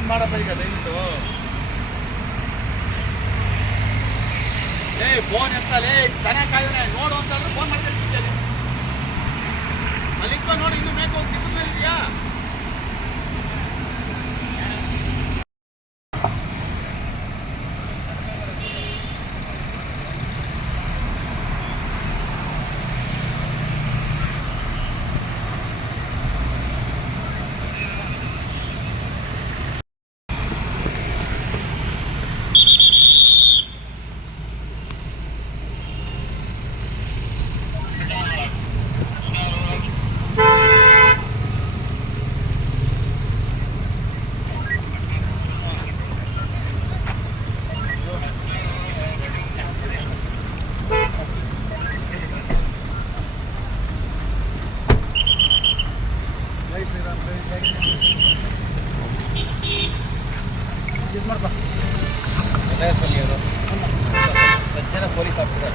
Phone ಮಾಡಪ್ಪ ಈಗ ದಯವಿಟ್ಟು. ಫೋನ್ ಎತ್ತಲೇ ದನ ಕಾಯೋನೆ ನೋಡು ಅಂತಂದ್ರೆ ಫೋನ್ ಮಾಡ್ತಾ ಅಲ್ಲಿಕ್ಕ ನೋಡಿ ಇನ್ನು ಮೇಕ್ ಹೋಗಿ ನಿಮ್ಮ ಮೇಲೆ ಇದೆಯಾ. ಸಜ್ಜನ ಪೊಲೀಸ್ ಆಫೀಸರ್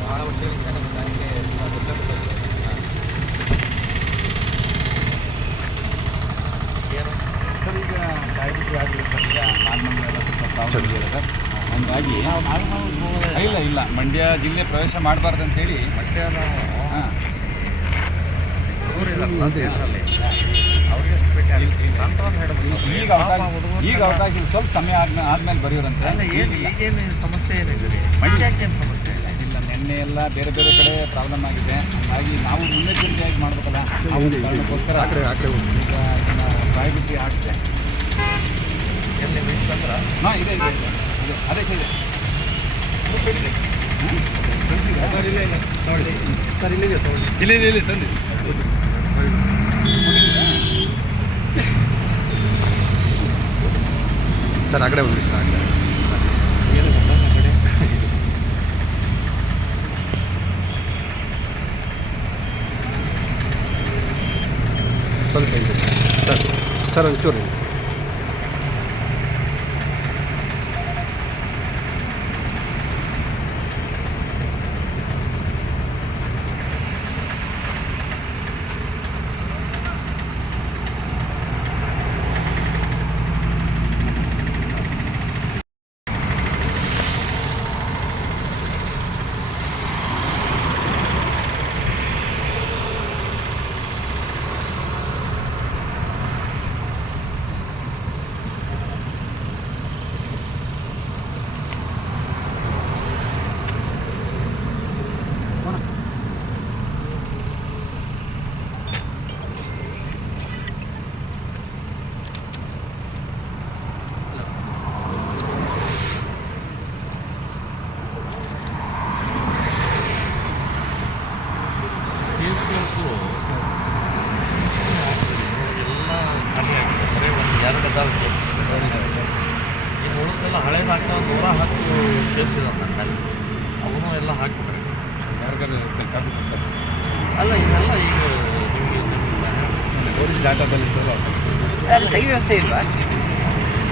ಭಾಳ ವರ್ಷಗಳಿಂದ ನಮ್ಮ ಬ್ಯಾಂಕ್ಗೆ ಏನು ಸರ್ ಈಗ ಡಯಾಬಿಟಿ ಆಗಲಿ ಸರ್, ಈಗ ನಾರ್ಮಲ್ ಸ್ವಲ್ಪ ಪ್ರಾಬ್ಲಮ್ ಇದೆ ಸರ್. ಹಂಗಾಗಿ ಇಲ್ಲ ಮಂಡ್ಯ ಜಿಲ್ಲೆ ಪ್ರವೇಶ ಮಾಡಬಾರ್ದು ಅಂತೇಳಿ ಮಂಡ್ಯ ಹಾಂ ಈಗ ಅವಕಾಶ ಸ್ವಲ್ಪ ಸಮಯ ಆದ್ಮೇಲೆ ಬರೆಯೋರಂತೆ. ಈಗೇನು ಸಮಸ್ಯೆ ಏನಿದೆ ಮಂಡ್ಯಕ್ಕೇನು ಸಮಸ್ಯೆ ಇಲ್ಲ, ನಿನ್ನೆ ಎಲ್ಲ ಬೇರೆ ಬೇರೆ ಕಡೆ ಪ್ರಾಬ್ಲಮ್ ಆಗಿದೆ. ಹಾಗಾಗಿ ನಾವು ಮುನ್ನೆಚ್ಚರಿಕೆಯಾಗಿ ಮಾಡಬೇಕಲ್ಲ, ಅದಕ್ಕೋಸ್ಕರ ಈಗ ಪ್ರಯಾರಿಟಿ ಆಗ್ತದೆ. ಎಲ್ಲಿ ಬಂದ್ರೆ ಹಾಂ ಇದೆ ಆದೇಶ ಇದೆ ಸರ್. ಇಲ್ಲ ನೋಡಿ ಸರ್, ಇಲ್ಲಿದೆ ತಗೊಳ್ಳಿ, ಇಲ್ಲಿ ತಂದು ಸರ್ ಆ ಕಡೆ ಹೋಗಿ ಸರ್. ಸ್ವಲ್ಪ ಇದೆ ಸರ್ ಒಂಚೂರು ಇನ್ನು ಉಳಿದೆಲ್ಲ ಹಳೇದಾಗ್ತಾ 110 ಕೇಸ್ ಇದೆ ನನ್ನ ಮೇಲೆ. ಅವನು ಎಲ್ಲ ಹಾಕ್ಬಿಟ್ರೆ ಅಲ್ಲ ಇದೆಲ್ಲ ಈಗ ಪೊಲೀಸ್ ಡಾಟಾದಲ್ಲಿ ಅದು ತೆಗಿ ವ್ಯವಸ್ಥೆ ಇಲ್ವಾ?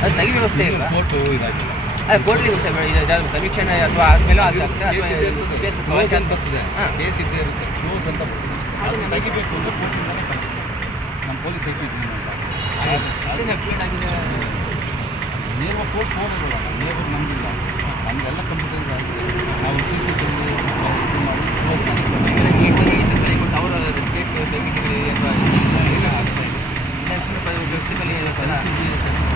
ಅದು ತೆಗಿ ವ್ಯವಸ್ಥೆ ಇಲ್ಲ. ಕೋರ್ಟು ಇದಾಗಿಲ್ಲ. ಅದು ಕೋರ್ಟ್ಗೆ ಸಮೀಕ್ಷೆ ಅಥವಾ ಆದಮೇಲೆ ಕ್ಲೋಸ್ ಅಂತ ಬರ್ತಿದೆ, ಕೇಸ್ ಇದ್ದೇ ಇರುತ್ತೆ. ಕ್ಲೋಸ್ ಅಂತ ಬರ್ತಿದೆ, ಅದು ತೆಗಿಬೇಕು ಅಂತ ಕೋರ್ಟಿಂದಲೇ ಕಳಿಸ್ತಾರೆ. ನಮ್ಮ ಪೊಲೀಸ್ ಇದ್ದೀನಿ ನೇರವಾಗಿ ಕೋರ್ಟ್ ಹೋಗೋದಿಲ್ಲ, ನೇರವಾಗಿ ನಮಗಿಲ್ಲ, ನಮಗೆಲ್ಲ ಕಂಪ್ಯೂಟರ್ ಆಗಿದೆ. ನಾವು CC ಮಾಡಿ ಕ್ಲೋಸ್ ಮಾಡಿ ಅವರ ಸ್ಟೇಟ್ ಸರ್ವಿಸ್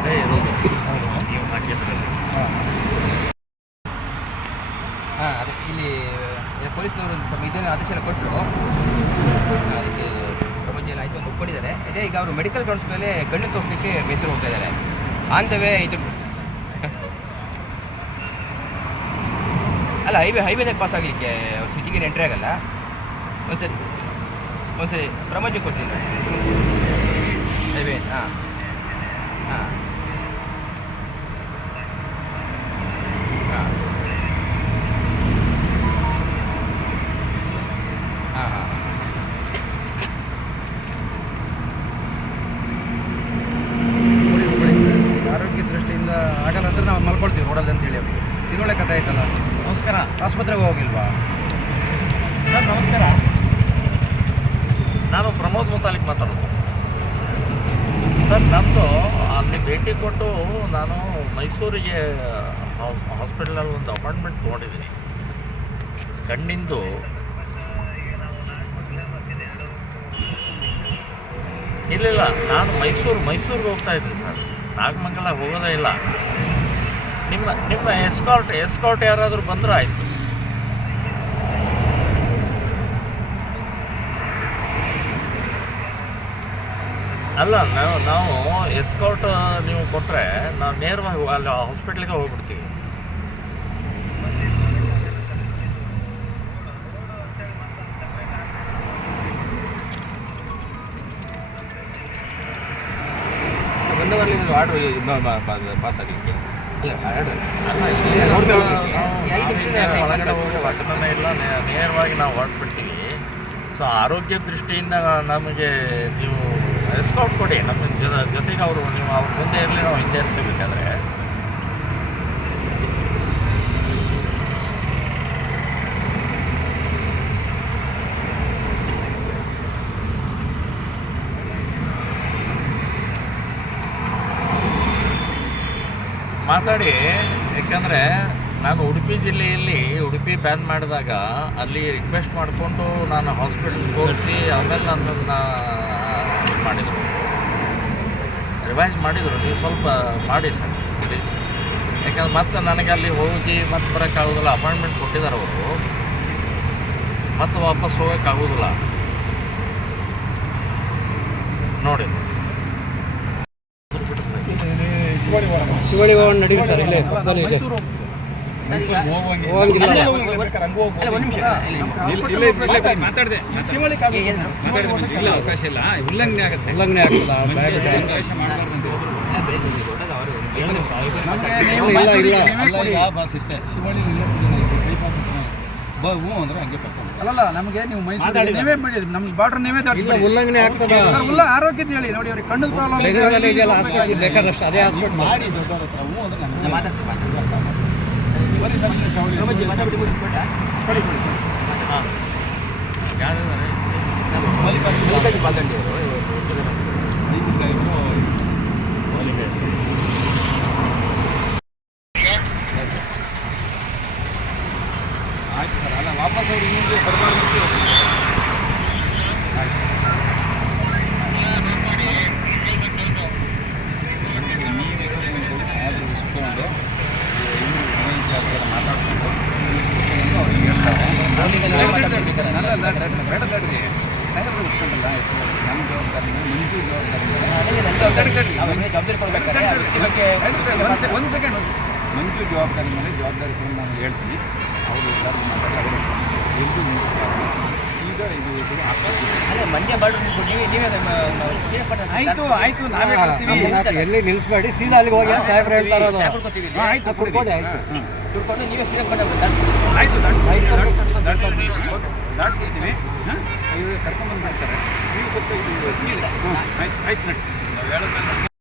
ಅದೇ ಇಲ್ಲಿ ಪೊಲೀಸ್ನವರು ಇದೇನು ಆದೇಶ ಎಲ್ಲ ಕೊಟ್ಟರು. ಅದಕ್ಕೆ ಪ್ರಪಂಚ ಎಲ್ಲ ಆಯಿತು ಅಂತ ಒಪ್ಕೊಂಡಿದ್ದಾರೆ. ಅದೇ ಈಗ ಅವರು ಮೆಡಿಕಲ್ ಗ್ರೌಂಡ್ಸ್ ಮೇಲೆ ಕಣ್ಣು ತೋರಿಸಲಿಕ್ಕೆ ಮೈಸೂರು ಹೋಗ್ತಾ ಇದ್ದಾರೆ. ಆಂತವೇ ಇದು ಅಲ್ಲ, ಹೈವೇದಾಗ ಪಾಸ್ ಆಗಲಿಕ್ಕೆ ಸಿಟಿಗೆ ಎಂಟ್ರಿ ಆಗಲ್ಲ. ಒಂದ್ಸರಿ ಪ್ರಪಂಚ ಕೊಡ್ತೀನಿ ನೋಡಿ ಹೈವೇ. ಹಾಂ ತಾಲೂಕು ಮಾತಾಡೋದು. ಸರ್ ನಮ್ಮದು ಅಲ್ಲಿ ಭೇಟಿ ಕೊಟ್ಟು ನಾನು ಮೈಸೂರಿಗೆ ಹಾಸ್ಪಿಟಲಲ್ಲಿ ಒಂದು ಅಪಾಯಿಂಟ್ಮೆಂಟ್ ತೊಗೊಂಡಿದ್ದೀನಿ. ಕಣ್ಣಿಂದು ಇಲ್ಲ ನಾನು ಮೈಸೂರಿಗೆ ಹೋಗ್ತಾ ಇದ್ದೀನಿ ಸರ್, ನಾಗಮಂಗಲ ಹೋಗೋದೇ ಇಲ್ಲ. ನಿಮ್ಮ ಎಸ್ಕಾರ್ಟ್ ಯಾರಾದರೂ ಬಂದ್ರೆ ಆಯಿತು. ಅಲ್ಲ ನಾವು ಎಸ್ಕಾರ್ಟ್ ನೀವು ಕೊಟ್ಟರೆ ನಾವು ನೇರವಾಗಿ ಅಲ್ಲಿ ಹಾಸ್ಪಿಟ್ಲಿಗೆ ಹೋಗ್ಬಿಡ್ತೀವಿ. ಬಂದವರಲ್ಲಿ ಆರ್ಡ್ರ್ ಪಾಸ್ ಆಗಲಿಕ್ಕೆ ಒಳಗಡೆ ಹೋಗಿ ವಚನನೇ ಇಲ್ಲ, ನೇರವಾಗಿ ನಾವು ಹೊರಟ್ಬಿಡ್ತೀವಿ. ಸೊ ಆರೋಗ್ಯ ದೃಷ್ಟಿಯಿಂದ ನಮಗೆ ನೀವು ಎಸ್ಕಾರ್ಟ್ ಕೊಡಿ, ನಮ್ಮ ಜೊತೆಗೆ ಅವರು ನೀವು ಅವ್ರ ಮುಂದೆ ಇರಲಿ, ನಾವು ಹಿಂದೆ ಇರ್ತೀವಿ. ಬೇಕಾದರೆ ಮಾತಾಡಿ, ಯಾಕಂದರೆ ನಾನು ಉಡುಪಿ ಜಿಲ್ಲೆಯಲ್ಲಿ ಉಡುಪಿ ಬ್ಯಾನ್ ಮಾಡಿದಾಗ ಅಲ್ಲಿ ರಿಕ್ವೆಸ್ಟ್ ಮಾಡಿಕೊಂಡು ನಾನು ಹಾಸ್ಪಿಟಲ್ ತೋರಿಸಿ ಆಮೇಲೆ ನನ್ನನ್ನು ಇದು ಮಾಡಿದರು, ರಿವೈಸ್ ಮಾಡಿದರು. ನೀವು ಸ್ವಲ್ಪ ಮಾಡಿ ಸರ್ ಪ್ಲೀಸ್, ಯಾಕಂದ್ರೆ ಮತ್ತೆ ನನಗೆ ಅಲ್ಲಿ ಹೋಗಿ ಮತ್ತೆ ಬರೋಕ್ಕಾಗೋದಿಲ್ಲ. ಅಪಾಯಿಂಟ್ಮೆಂಟ್ ಕೊಟ್ಟಿದ್ದಾರೆ ಅವರು, ಮತ್ತೆ ವಾಪಸ್ ಹೋಗೋಕ್ಕಾಗೋದಿಲ್ಲ. ನೋಡಿ ಶಿವಳ್ಳಿ ಹೋಗೋಣ ನಡೀರಿ ಸರ್, ಇಲ್ಲೇ ಮಾತಾಡಿದೆ ಅವಕಾಶ ಇಲ್ಲ, ಉಲ್ಲಂಘನೆ ಆಗುತ್ತೆ. ಉಲ್ಲಂಘನೆ ಆಗ್ತದ ಅಂದ್ರೆ ಹಂಗೆ ಅಲ್ಲಲ್ಲ, ನಮಗೆ ನೀವು ಮೈಸೂರು ನೀವೇ ಮಾಡಿದ್ರಿ, ನಮ್ಗೆ ಬಾರ್ಡರ್ ನೀವೇ ದಾಟಿಲ್ಲ. ಉಲ್ಲಂಘನೆ ಆಗ್ತದ. ಆರೋಗ್ಯದ ಹೇಳಿ ನೋಡಿ, ಅವ್ರಿಗೆ ಕಣ್ಣದ ಪ್ರಾಬ್ಲಮ್ ಇದೆಯಲ್ಲ ಹಾಸ್ಪಿಟಲ್ ಬೇಕಾದಷ್ಟು ಅದೇ ಹಾಸ್ಪಿಟಲ್ ಮಾಡಿ ದೊಡ್ಡವ್ರ ಹತ್ರ ಆಯ್ತು ಸರ್. ಅಲ್ಲ ವಾಪಸ್ ಅವ್ರು ಇನ್ನೊಂದು ಬರಬಾರ್ದು. ನೀವೇ ಸಾಹೇಬರು ಇಸ್ಕೊಂಡು ಮಾತಾಡ್ಕೊಂಡು ಅವ್ರಿಗೆ ಹೇಳ್ತಾರೆ. ಬೇಡ ಬೇಡ್ರಿ, ಸಾಹೇಬರು ಇಟ್ಕೊಂಡಲ್ಲ, ನಮ್ಮ ಜವಾಬ್ದಾರಿ, ಮಂಜು ಜವಾಬ್ದಾರಿ. ಒಂದು ಸೆಕೆಂಡ್, ಮಂಜು ಜವಾಬ್ದಾರಿ ಮೇಲೆ ಜವಾಬ್ದಾರಿ ಕೂಡ ನಾನು ಹೇಳ್ತೀನಿ. ಅವರು ಎಲ್ಲರೂ ಮಾತಾಡಿ ಅವರು ಎಂದು ನಿಲ್ಲಿಸ್ತಾರೆ. ಸೀದಾ ಇದು ಆಸ್ಪತ್ರೆ ಮಂಡ್ಯ ಬಾರ್ಡರ್ ಆಯ್ತು ನಾವೇ ಕಳಿಸ್ತೀವಿ. ಎಲ್ಲಿ ನಿಲ್ಲಿಸ್ಬೇಡಿ, ಸೀದಾ ಅಲ್ಲಿಗೆ ಹೋಗಿ ಸಾಹೇಬ್ರು ಹೇಳ್ತಾರೆ. ಆಯ್ತು ಕೊಡ್ಬೋದು, ಆಯ್ತು ತಿಳ್ಕೊಂಡು ನೀವೇ ಸೀದಾ ಆಯ್ತು ದಾಟ್ಸ್ಕೊಳ್ತೀನಿ. ಇವರು ಕರ್ಕೊಂಡ್ಬಂದು ಮಾಡ್ತಾರೆ. ನೀವು ಸ್ವಲ್ಪ ಇದು ಆಯ್ತು ಆಯ್ತು ನಡಿ. ನಾವು ಹೇಳೋದ್ಮೇಲೆ